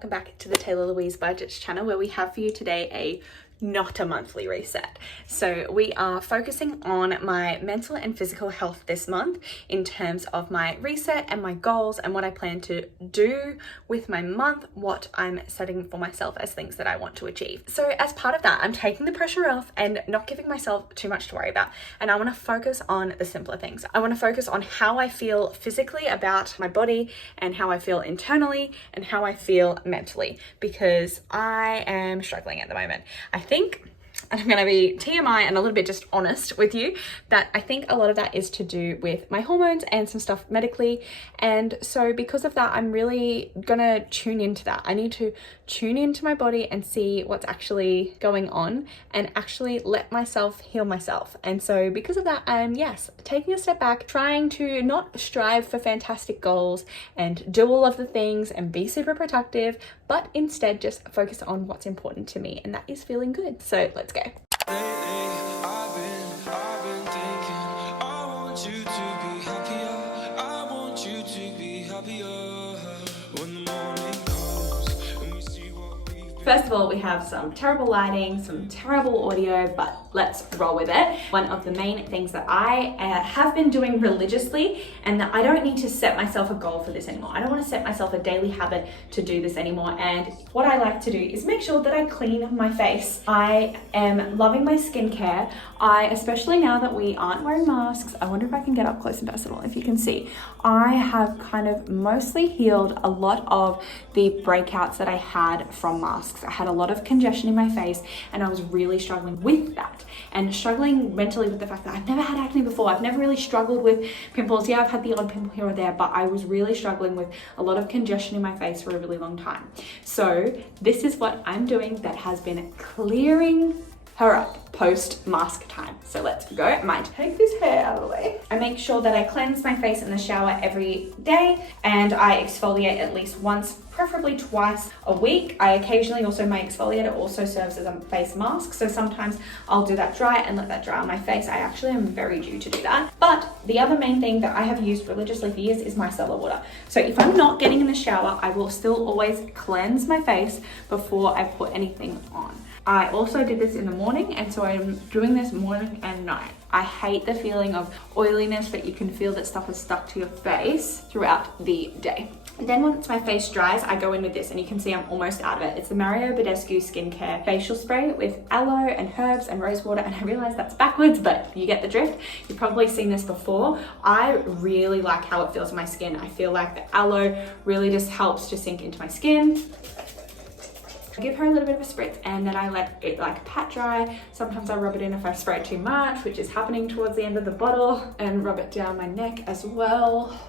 welcome back to the Taylah Louise Budgets channel, where we have for you today not a monthly reset. So we are focusing on my mental and physical health this month in terms of my reset and my goals and what I plan to do with my month, what I'm setting for myself as things that I want to achieve. So as part of that, I'm taking the pressure off and not giving myself too much to worry about. And I want to focus on the simpler things. I want to focus on how I feel physically about my body and how I feel internally and how I feel mentally, because I am struggling at the moment. I think, and I'm going to be TMI and a little bit just honest with you, that I think a lot of that is to do with my hormones and some stuff medically. And so because of that, I'm really going to tune into that. I need to tune into my body and see what's actually going on and actually let myself heal myself. And so because of that, I'm, taking a step back, trying to not strive for fantastic goals and do all of the things and be super productive, but instead just focus on what's important to me, and that is feeling good. So let's go. I've been thinking, I want you to be happier. I want you to be happier when the morning comes and we see what we've been. First of all, we have some terrible lighting, some terrible audio, but let's roll with it. One of the main things that I have been doing religiously, and that I don't need to set myself a goal for this anymore. I don't want to set myself a daily habit to do this anymore. And what I like to do is make sure that I clean my face. I am loving my skincare. Especially now that we aren't wearing masks, I wonder if I can get up close and personal. If you can see, I have kind of mostly healed a lot of the breakouts that I had from masks. I had a lot of congestion in my face and I was really struggling with that. And struggling mentally with the fact that I've never had acne before. I've never really struggled with pimples. Yeah, I've had the odd pimple here or there, but I was really struggling with a lot of congestion in my face for a really long time. So this is what I'm doing that has been clearing her up post mask time. So let's go. I might take this hair out of the way. I make sure that I cleanse my face in the shower every day, and I exfoliate at least once, preferably twice a week. I occasionally also, my exfoliator also serves as a face mask. So sometimes I'll do that dry and let that dry on my face. I actually am very due to do that. But the other main thing that I have used religiously for years is Micellar Water. So if I'm not getting in the shower, I will still always cleanse my face before I put anything on. I also did this in the morning, and so I'm doing this morning and night. I hate the feeling of oiliness, but you can feel that stuff is stuck to your face throughout the day. And then once my face dries, I go in with this, and you can see I'm almost out of it. It's the Badescu skincare facial spray with aloe and herbs and rose water. And I realize that's backwards, but you get the drift. You've probably seen this before. I really like how it feels on my skin. I feel like the aloe really just helps to sink into my skin. I give her a little bit of a spritz, and then I let it like pat dry. Sometimes I rub it in if I spray it too much, which is happening towards the end of the bottle, and rub it down my neck as well.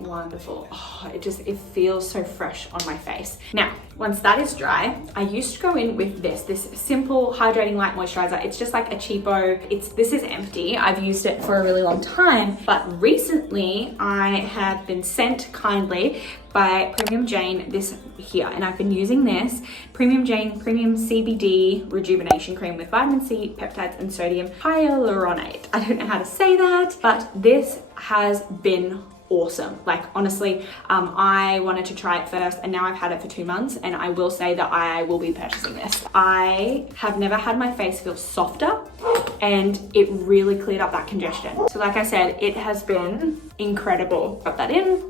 Wonderful. Oh, it feels so fresh on my face. Now, once that is dry, I used to go in with this simple hydrating light moisturizer. It's just like a cheapo, this is empty. I've used it for a really long time, but recently I had been sent kindly by Premium Jane this here, and I've been using this Premium Jane Premium CBD Rejuvenation Cream with vitamin C, peptides, and sodium hyaluronate. I don't know how to say that, but this has been awesome. Like, honestly, I wanted to try it first, and now I've had it for 2 months, and I will say that I will be purchasing this. I have never had my face feel softer, and it really cleared up that congestion. So like I said, it has been incredible. Rub that in.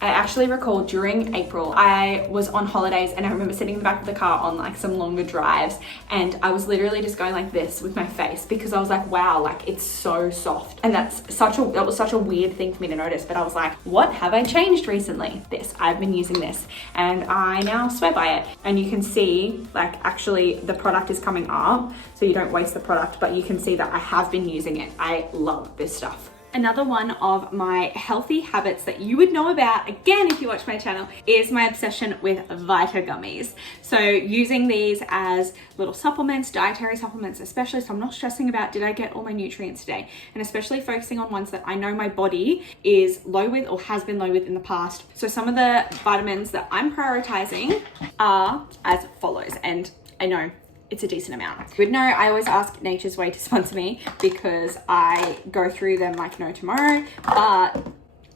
I actually recall during April, I was on holidays, and I remember sitting in the back of the car on like some longer drives, and I was literally just going like this with my face, because I was like, wow, like it's so soft. And that was such a weird thing for me to notice, but I was like, what have I changed recently? I've been using this, and I now swear by it. And you can see like actually the product is coming up, so you don't waste the product, but you can see that I have been using it. I love this stuff. Another one of my healthy habits that you would know about, again, if you watch my channel, is my obsession with Vita Gummies. So using these as little supplements, dietary supplements especially, so I'm not stressing about did I get all my nutrients today, and especially focusing on ones that I know my body is low with or has been low with in the past. So some of the vitamins that I'm prioritizing are as follows, and I know it's a decent amount. You would know I always ask Nature's Way to sponsor me because I go through them like no tomorrow, but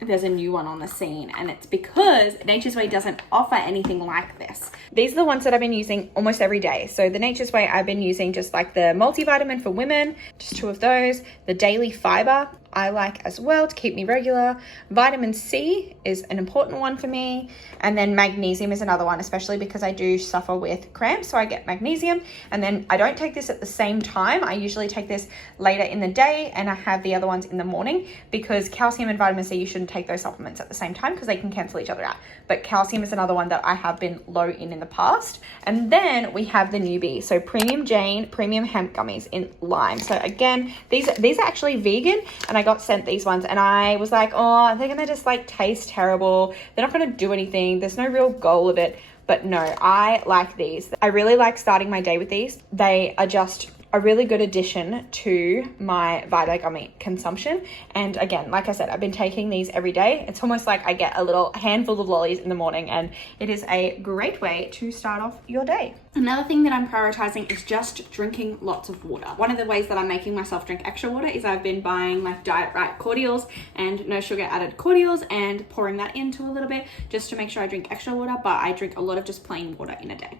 there's a new one on the scene, and it's because Nature's Way doesn't offer anything like this. These are the ones that I've been using almost every day. So the Nature's Way, I've been using just like the multivitamin for women, just 2 of those. The daily fiber I like as well to keep me regular. Vitamin C is an important one for me. And then magnesium is another one, especially because I do suffer with cramps. So I get magnesium, and then I don't take this at the same time. I usually take this later in the day, and I have the other ones in the morning, because calcium and vitamin C, you shouldn't take those supplements at the same time because they can cancel each other out. But calcium is another one that I have been low in the past. And then we have the newbie. So Premium Jane, Premium Hemp Gummies in lime. So again, these are actually vegan, and I got sent these ones, and I was like, oh, they're gonna just like taste terrible. They're not gonna do anything. There's no real goal of it. But no, I like these. I really like starting my day with these. They are just a really good addition to my Vita Gummy consumption. And again, like I said, I've been taking these every day. It's almost like I get a little handful of lollies in the morning, and it is a great way to start off your day. Another thing that I'm prioritizing is just drinking lots of water. One of the ways that I'm making myself drink extra water is I've been buying like Diet Right cordials and no sugar added cordials and pouring that into a little bit just to make sure I drink extra water, but I drink a lot of just plain water in a day.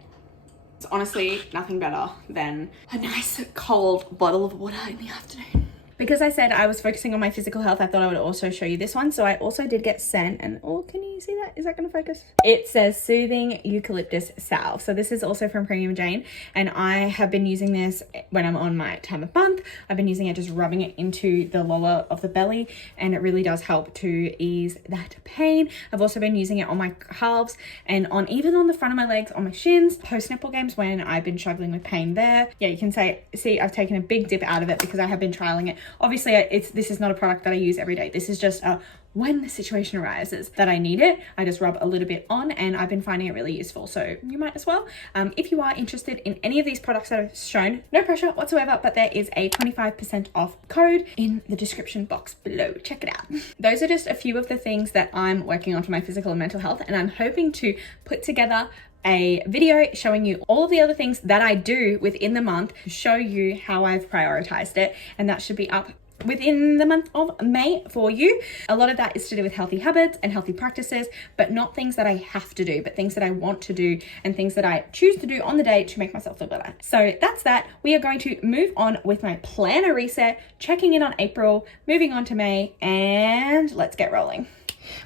It's honestly nothing better than a nice cold bottle of water in the afternoon. Because I said I was focusing on my physical health, I thought I would also show you this one. So I also did get sent, and oh, can you see that? Is that going to focus? It says Soothing Eucalyptus Salve. So this is also from Premium Jane, and I have been using this when I'm on my time of month. I've been using it, just rubbing it into the lower of the belly, and it really does help to ease that pain. I've also been using it on my calves and on even on the front of my legs, on my shins, post nipple games when I've been struggling with pain there. Yeah, you can see I've taken a big dip out of it because I have been trialing it. Obviously, this is not a product that I use every day. This is just when the situation arises that I need it, I just rub a little bit on, and I've been finding it really useful. So you might as well. If you are interested in any of these products that I've shown, no pressure whatsoever, but there is a 25% off code in the description box below. Check it out. Those are just a few of the things that I'm working on for my physical and mental health, and I'm hoping to put together a video showing you all of the other things that I do within the month, show you how I've prioritized it, and that should be up within the month of May for you. A lot of that is to do with healthy habits and healthy practices, but not things that I have to do, but things that I want to do and things that I choose to do on the day to make myself feel better. So that's that. We are going to move on with my planner reset, checking in on April, moving on to May, and let's get rolling.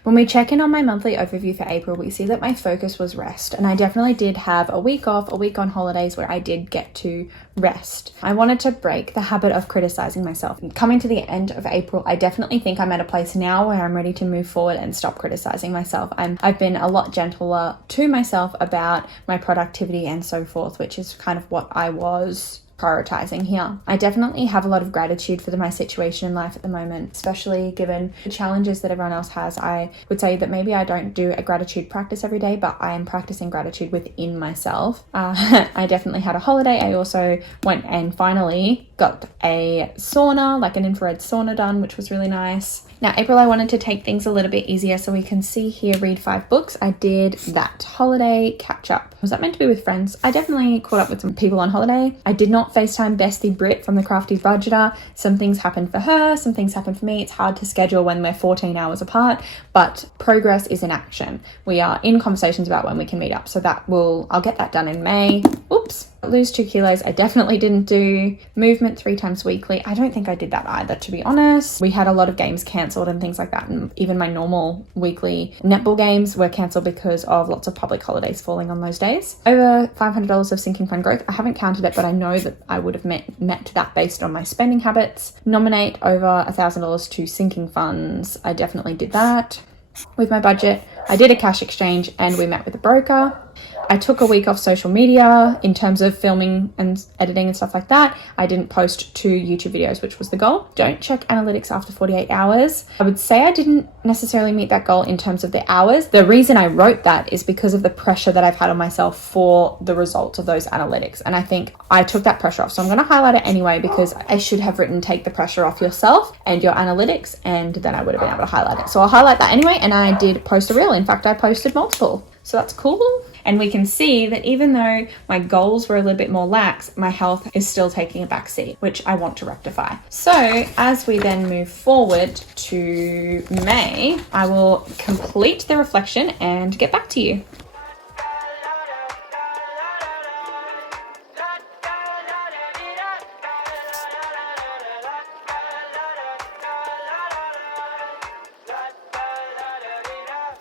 When we check in on my monthly overview for April, we see that my focus was rest, and I definitely did have a week off, a week on holidays where I did get to rest. I wanted to break the habit of criticizing myself. Coming to the end of April, I definitely think I'm at a place now where I'm ready to move forward and stop criticizing myself. I've been a lot gentler to myself about my productivity and so forth, which is kind of what I was prioritizing here. I definitely have a lot of gratitude for my situation in life at the moment, especially given the challenges that everyone else has. I would say that maybe I don't do a gratitude practice every day, but I am practicing gratitude within myself. I definitely had a holiday. I also went and finally got a sauna, like an infrared sauna done, which was really nice. Now, April, I wanted to take things a little bit easier, so we can see here, read 5 books. I did that holiday catch up. Was that meant to be with friends? I definitely caught up with some people on holiday. I did not FaceTime Bestie Brit from the Crafty Budgeter. Some things happened for her, some things happened for me. It's hard to schedule when we're 14 hours apart, but progress is in action. We are in conversations about when we can meet up, so I'll get that done in May. Oops. Lose 2 kilos, I definitely didn't do. Movement 3 times weekly, I don't think I did that either, to be honest. We had a lot of games cancelled and things like that, and even my normal weekly netball games were cancelled because of lots of public holidays falling on those days. Over $500 of sinking fund growth, I haven't counted it, but I know that I would have met that based on my spending habits. Nominate over $1,000 to sinking funds, I definitely did that. With my budget, I did a cash exchange and we met with a broker. I took a week off social media in terms of filming and editing and stuff like that. I didn't post 2 YouTube videos, which was the goal. Don't check analytics after 48 hours. I would say I didn't necessarily meet that goal in terms of the hours. The reason I wrote that is because of the pressure that I've had on myself for the results of those analytics. And I think I took that pressure off. So I'm going to highlight it anyway, because I should have written take the pressure off yourself and your analytics, and then I would have been able to highlight it. So I'll highlight that anyway. And I did post a reel. In fact, I posted multiple. So that's cool. And we can see that even though my goals were a little bit more lax, my health is still taking a back seat, which I want to rectify. So as we then move forward to May, I will complete the reflection and get back to you.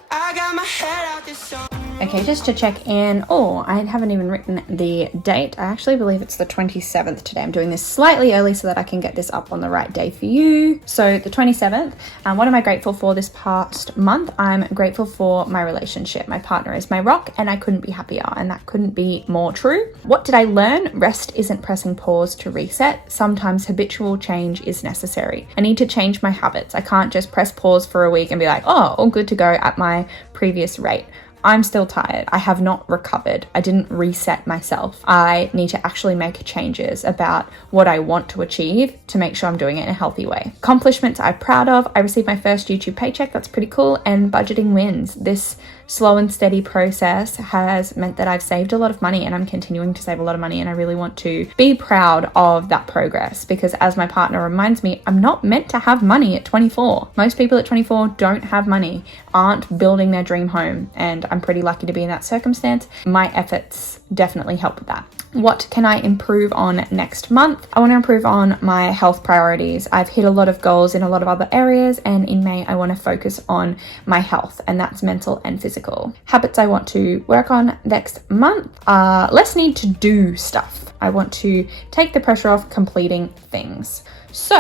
I got my head out this song. Okay, just to check in. Oh, I haven't even written the date. I actually believe it's the 27th today. I'm doing this slightly early so that I can get this up on the right day for you. So the 27th, what am I grateful for this past month? I'm grateful for my relationship. My partner is my rock and I couldn't be happier, and that couldn't be more true. What did I learn? Rest isn't pressing pause to reset. Sometimes habitual change is necessary. I need to change my habits. I can't just press pause for a week and be like, oh, all good to go at my previous rate. I'm still tired. I have not recovered. I didn't reset myself. I need to actually make changes about what I want to achieve to make sure I'm doing it in a healthy way. Accomplishments I'm proud of. I received my first YouTube paycheck. That's pretty cool. And budgeting wins. This slow and steady process has meant that I've saved a lot of money, and I'm continuing to save a lot of money, and I really want to be proud of that progress, because as my partner reminds me, I'm not meant to have money at 24. Most people at 24 don't have money, aren't building their dream home, and I'm pretty lucky to be in that circumstance. My efforts definitely help with that. What can I improve on next month? I want to improve on my health priorities. I've hit a lot of goals in a lot of other areas, and in May I want to focus on my health, and that's mental and physical. Habits I want to work on next month are less need to do stuff. I want to take the pressure off completing things. So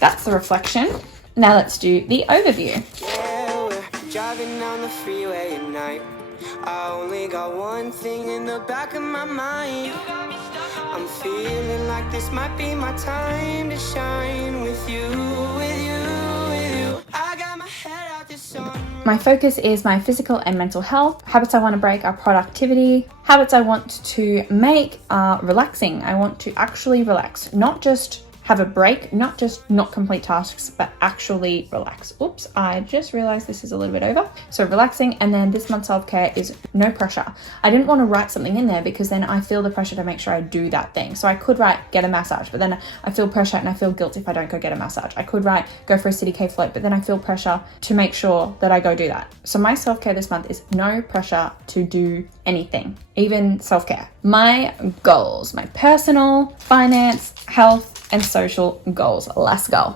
that's the reflection. Now let's do the overview. Yeah, we're driving down the freeway at night. I only got one thing in the back of my mind. I'm feeling like this might be my time to shine with you, with you, with you. I got my head out this song. My focus is my physical and mental health. Habits I want to break are productivity. Habits I want to make are relaxing. I want to actually relax, not just have a break, not just not complete tasks, but actually relax. Oops, I just realized this is a little bit over. So relaxing, and then this month's self-care is no pressure. I didn't want to write something in there because then I feel the pressure to make sure I do that thing. So I could write get a massage, but then I feel pressure and I feel guilt if I don't go get a massage. I could write go for a CDK float, but then I feel pressure to make sure that I go do that. So my self-care this month is no pressure to do anything, even self-care. My goals, my personal, finance, health, and social goals. Let's go.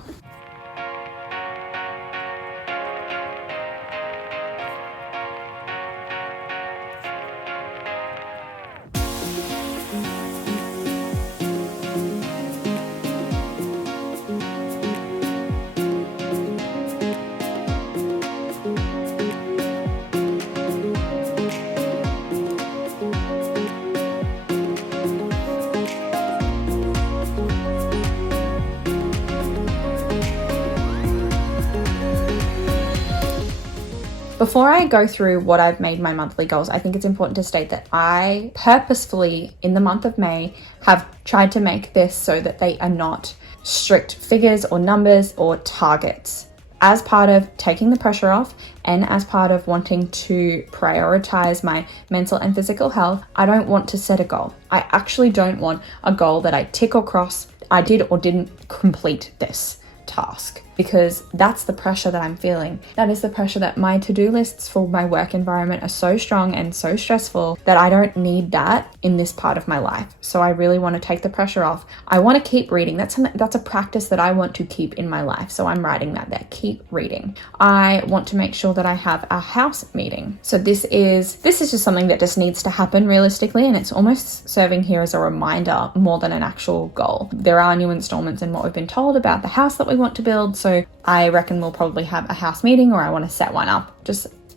Before I go through what I've made my monthly goals, I think it's important to state that I purposefully, in the month of May, have tried to make this so that they are not strict figures or numbers or targets. As part of taking the pressure off and as part of wanting to prioritize my mental and physical health, I don't want to set a goal. I actually don't want a goal that I tick or cross, I did or didn't complete this task, because that's the pressure that I'm feeling. That is the pressure that my to-do lists for my work environment are so strong and so stressful that I don't need that in this part of my life. So I really want to take the pressure off. I want to keep reading. That's a practice that I want to keep in my life. So I'm writing that there. Keep reading. I want to make sure that I have a house meeting. So this is just something that just needs to happen realistically, and it's almost serving here as a reminder more than an actual goal. There are new installments in what we've been told about the house that we want to build. So I reckon we'll probably have a house meeting, or I want to set one up.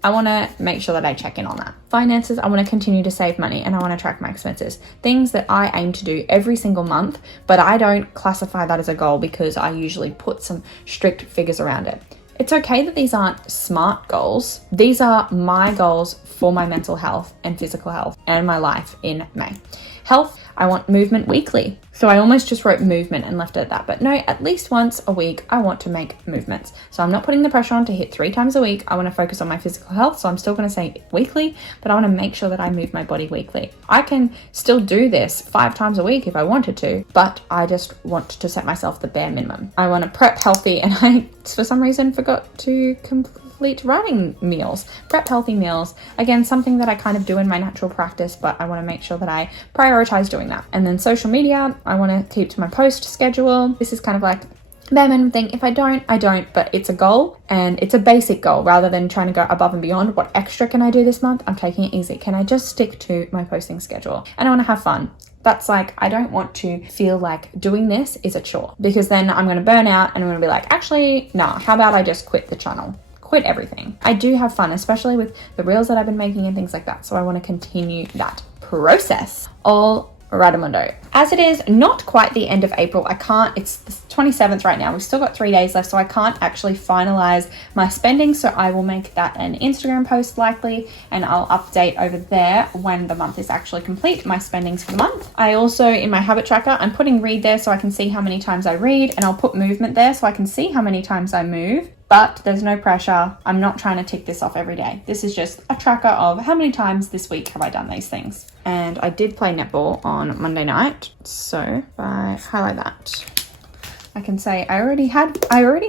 I want to make sure that I check in on that. Finances, I want to continue to save money, and I want to track my expenses. Things that I aim to do every single month, but I don't classify that as a goal because I usually put some strict figures around it. It's okay that these aren't SMART goals. These are my goals for my mental health and physical health and my life in May. health. I want movement weekly. So I almost just wrote movement and left it at that. But no, at least once a week, I want to make movements. So I'm not putting the pressure on to hit 3 times a week. I want to focus on my physical health. So I'm still going to say weekly, but I want to make sure that I move my body weekly. I can still do this 5 times a week if I wanted to, but I just want to set myself the bare minimum. I want to prep healthy, and I, for some reason, forgot to complete writing meals. Prep healthy meals. Again, something that I kind of do in my natural practice, but I want to make sure that I prioritize doing that. And then social media, I want to keep to my post schedule. This is kind of like bare minimum thing. If I don't, I don't, but it's a goal, and it's a basic goal rather than trying to go above and beyond. What extra can I do this month? I'm taking it easy. Can I just stick to my posting schedule? And I want to have fun. That's like, I don't want to feel like doing this is a chore, because then I'm going to burn out and I'm going to be like, actually, nah, how about I just quit the channel? Quit everything. I do have fun, especially with the reels that I've been making and things like that. So I want to continue that process. All Radamundo. As it is not quite the end of April, I can't, it's the 27th right now. We've still got 3 days left, so I can't actually finalize my spending. So I will make that an Instagram post likely, and I'll update over there when the month is actually complete, my spendings for the month. I also, in my habit tracker, I'm putting read there so I can see how many times I read, and I'll put movement there so I can see how many times I move. But there's no pressure. I'm not trying to tick this off every day. This is just a tracker of how many times this week have I done these things. And I did play netball on Monday night. So if I highlight that, I can say I already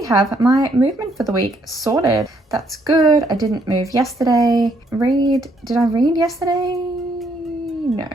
have my movement for the week sorted. That's good. I didn't move yesterday. Did I read yesterday? No,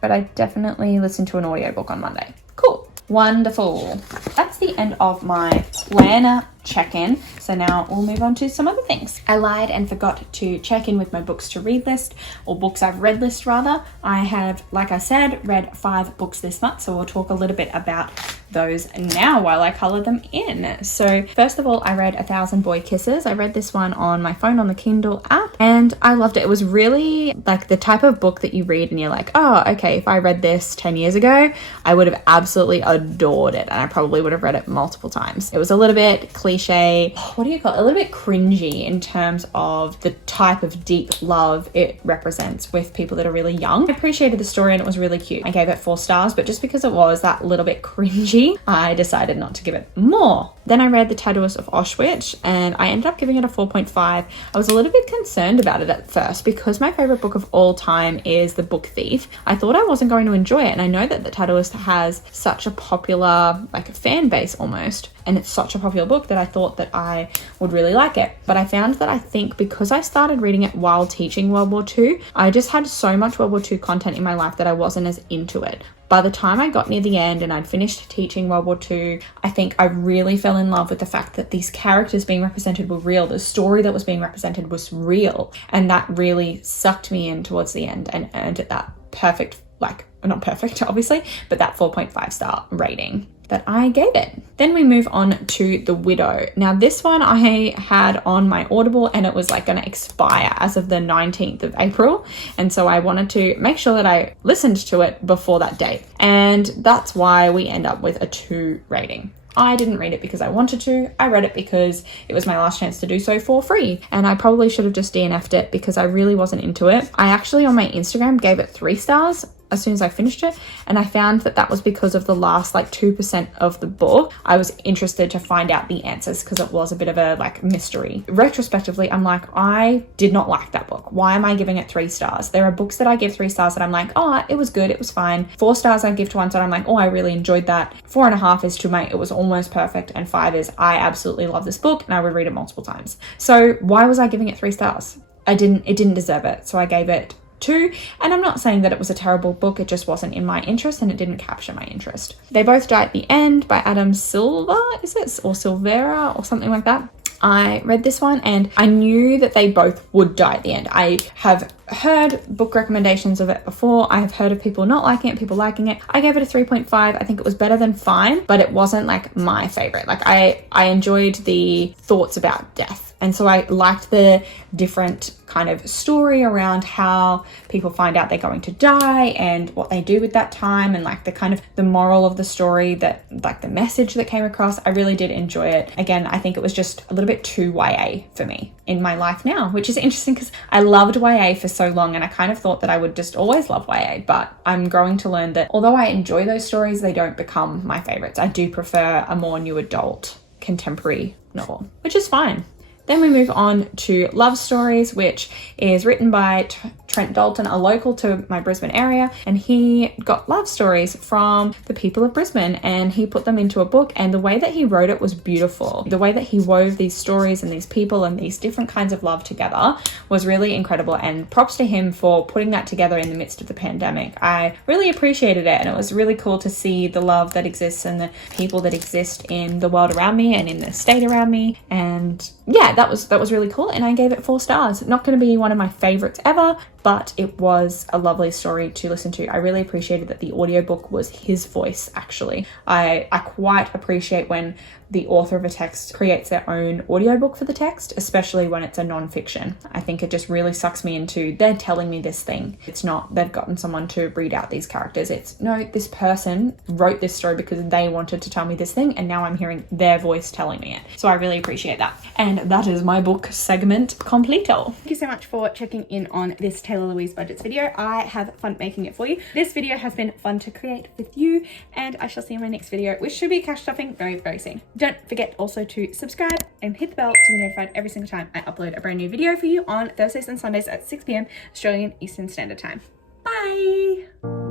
but I definitely listened to an audiobook on Monday. Cool. Wonderful. That's the end of my planner check-in. So now we'll move on to some other things. I lied and forgot to check in with my books to read list, or books I've read list rather. I have, like I said, read 5 books this month, so we'll talk a little bit about those now while I color them in. So first of all, I read 1,000 Boy Kisses. I read this one on my phone on the Kindle app, and I loved it. It was really like the type of book that you read and you're like, oh, okay, if I read this 10 years ago, I would have absolutely adored it, and I probably would have read it multiple times. It was a little bit cliche, what do you call it? A little bit cringy in terms of the type of deep love it represents with people that are really young. I appreciated the story and it was really cute. I gave it 4 stars, but just because it was that little bit cringy, I decided not to give it more. Then I read The Tattooist of Auschwitz, and I ended up giving it a 4.5. I was a little bit concerned about it at first because my favorite book of all time is The Book Thief. I thought I wasn't going to enjoy it, and I know that The Tattooist has such a popular fan base almost, and it's such a popular book that I thought that I would really like it. But I found that I think because I started reading it while teaching World War II, I just had so much World War II content in my life that I wasn't as into it. By the time I got near the end and I'd finished teaching World War II, I think I really fell in love with the fact that these characters being represented were real. The story that was being represented was real. And that really sucked me in towards the end and earned it that perfect, not perfect obviously, but that 4.5 star rating that I gave it. Then we move on to The Widow. Now this one I had on my Audible and it was going to expire as of the 19th of April. And so I wanted to make sure that I listened to it before that date. And that's why we end up with a 2 rating. I didn't read it because I wanted to. I read it because it was my last chance to do so for free. And I probably should have just DNF'd it because I really wasn't into it. I actually on my Instagram gave it 3 stars as soon as I finished it, and I found that that was because of the last 2% of the book. I was interested to find out the answers because it was a bit of a mystery. Retrospectively, I'm like, I did not like that book. Why am I giving it 3 stars? There are books that I give 3 stars that I'm like, oh, it was good, it was fine. 4 stars I give to ones that I'm like, oh, I really enjoyed that. 4.5 is to my, it was almost perfect, and 5 is, I absolutely love this book and I would read it multiple times. So why was I giving it 3 stars? It didn't deserve it. So I gave it 2, and I'm not saying that it was a terrible book, it just wasn't in my interest and it didn't capture my interest. They Both Die at the End by Adam Silver, is it? Or Silvera or something like that. I read this one and I knew that they both would die at the end. I have heard book recommendations of it before. I have heard of people not liking it, people liking it. I gave it a 3.5. I think it was better than fine, but it wasn't my favorite. I enjoyed the thoughts about death. And so I liked the different kind of story around how people find out they're going to die and what they do with that time, and the kind of the moral of the story, that the message that came across. I really did enjoy it. Again, I think it was just a little bit too YA for me in my life now, which is interesting because I loved YA for so long and I kind of thought that I would just always love YA, but I'm growing to learn that although I enjoy those stories, they don't become my favorites. I do prefer a more new adult contemporary novel, which is fine. Then we move on to Love Stories, which is written by Trent Dalton, a local to my Brisbane area, and he got love stories from the people of Brisbane and he put them into a book, and the way that he wrote it was beautiful. The way that he wove these stories and these people and these different kinds of love together was really incredible, and props to him for putting that together in the midst of the pandemic. I really appreciated it, and it was really cool to see the love that exists and the people that exist in the world around me and in the state around me, and yeah, that was really cool, and I gave it 4 stars. Not going to be one of my favorites ever, but it was a lovely story to listen to. I really appreciated that the audiobook was his voice, actually. I quite appreciate when the author of a text creates their own audiobook for the text, especially when it's a non-fiction. I think it just really sucks me into, they're telling me this thing. It's not, they've gotten someone to read out these characters. It's, no, this person wrote this story because they wanted to tell me this thing, and now I'm hearing their voice telling me it. So I really appreciate that. And that is my book segment completo. Thank you so much for checking in on this Taylah Louise budgets video. I have fun making it for you. This video has been fun to create with you, and I shall see you in my next video, which should be cash stuffing very, very soon. Don't forget also to subscribe and hit the bell to be notified every single time I upload a brand new video for you on Thursdays and Sundays at 6 p.m. Australian Eastern Standard Time. Bye!